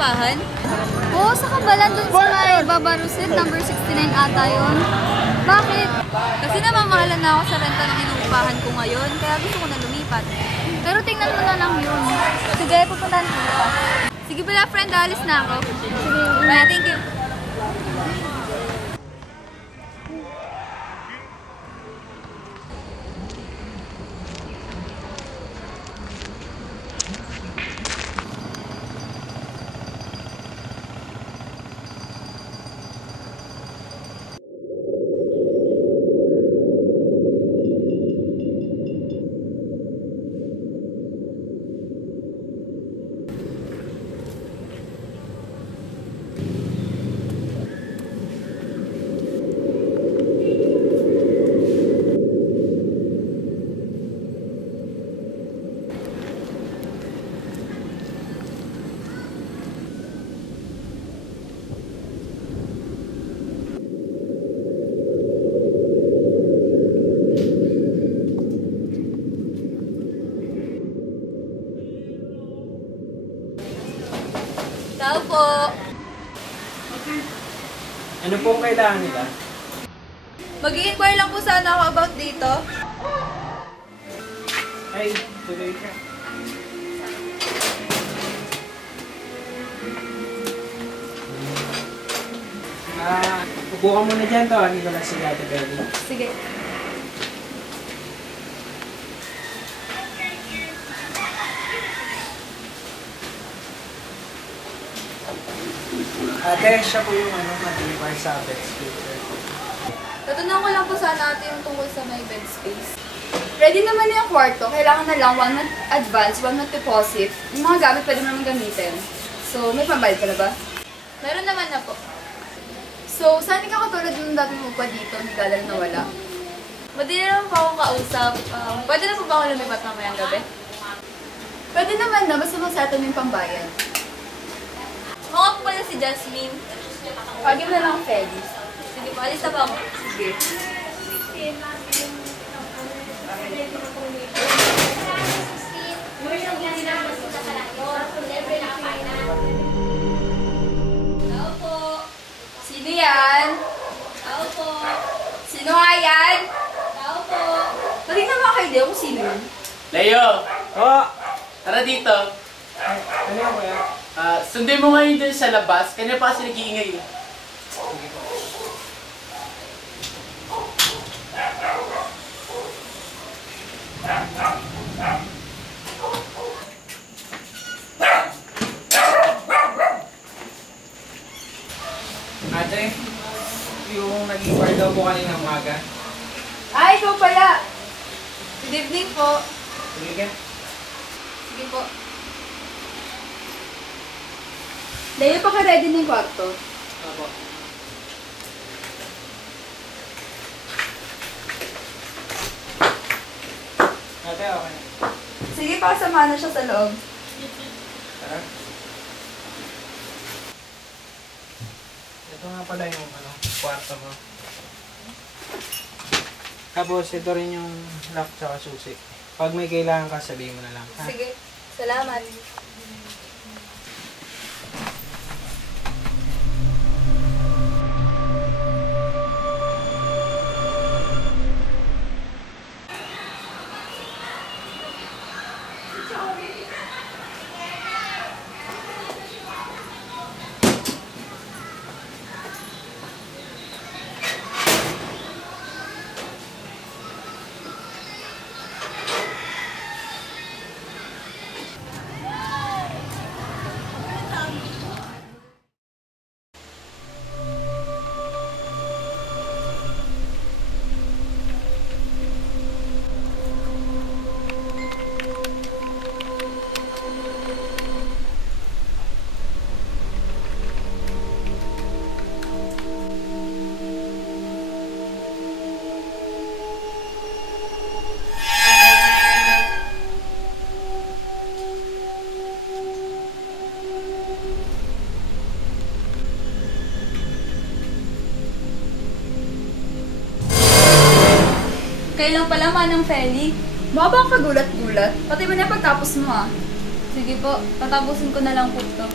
inuupahan? Oo, sa kabalan dun sa may Babarusit, number 69 ata yun. Bakit? Kasi namamahalan na ako sa renta ng inuupahan ko ngayon, kaya gusto ko na lumipat. Pero tingnan mo na lang yun. Sige, pupuntahan ko pa. Sige pala, friend, alis na ako. Sige, Bye, thank you. Tao po. Ano pong kailangan nila? Mag-i-inquire lang po sana ako about dito. Ay, tuloy ka. Upo ka muna dyan to. Hindi ko lang si Ate Belly. Sige. Ate, siya po yung mag-require sa bed space. Tatanong ko lang po sana natin yung tungkol sa may bed space. Ready naman na yung kwarto. Kailangan na lang 1 month advance, 1 month deposit. Yung mga gamit pwede naman gamitin. So, may pambayad ka na ba? Meron naman na po. So, saan ka katulad ng dati mo pa dito, nagdala na wala? Madali naman po akong kausap. Pwede na po ba ako lumipat mamayang gabi? Pwede naman na, basta magsato mo yung pambayad. Mga po pala si Jasmine. Pagin na lang, Felix. Sige po, alis na ba ako? Sige. Tao po. Sino yan? Tao po. Sino nga yan? Tao po. Pagin na mga kayo kung sino yun. Leo! Oh! Tara dito. Ano yung kuya? Sundin mo ngayon dun sa labas. Kanina pa kasi nag-iingay. Ate, yung nag-inquire daw po kanina umaga. Ay, ikaw pala. Good evening po. Sige ka. Sige po. Leo, paka-ready na yung kwarto. Opo. Ate, okay. Sige, pakasama na siya sa loob. Tara. Ito nga pala yung kwarto mo. Tapos ito rin yung lock tsaka susi. Pag may kailangan ka, sabihin mo na lang. Ha? Sige. Salamat. Kailan pala manang Feli? Mukha bang kagulat-gulat? Pati ba na pagtapos mo ah? Sige po, patapusin ko na lang po ito.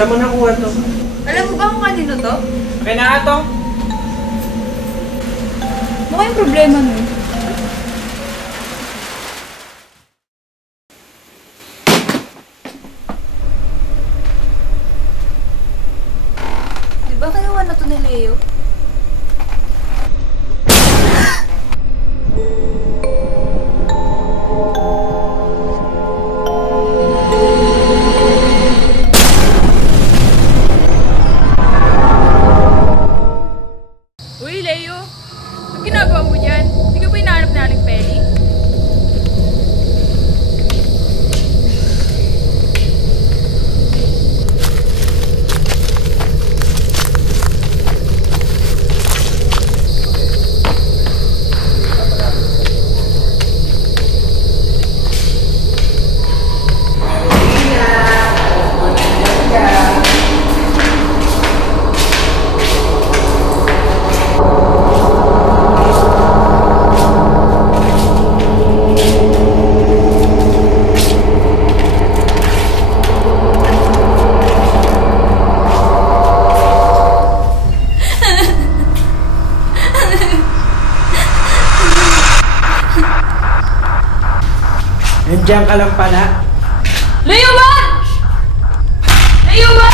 Saan mo nakuha to? Alam mo ba kung kanino to? Okay na nga to. Baka yung problema mo. Di ba kinuha na to ni Leo? Uy, Leo! Anong ginagawa mo dyan? Hindi ka ba hinahanap na Aling Penny? Nandiyan ka lang pala. Leo, wag! Leo, wag!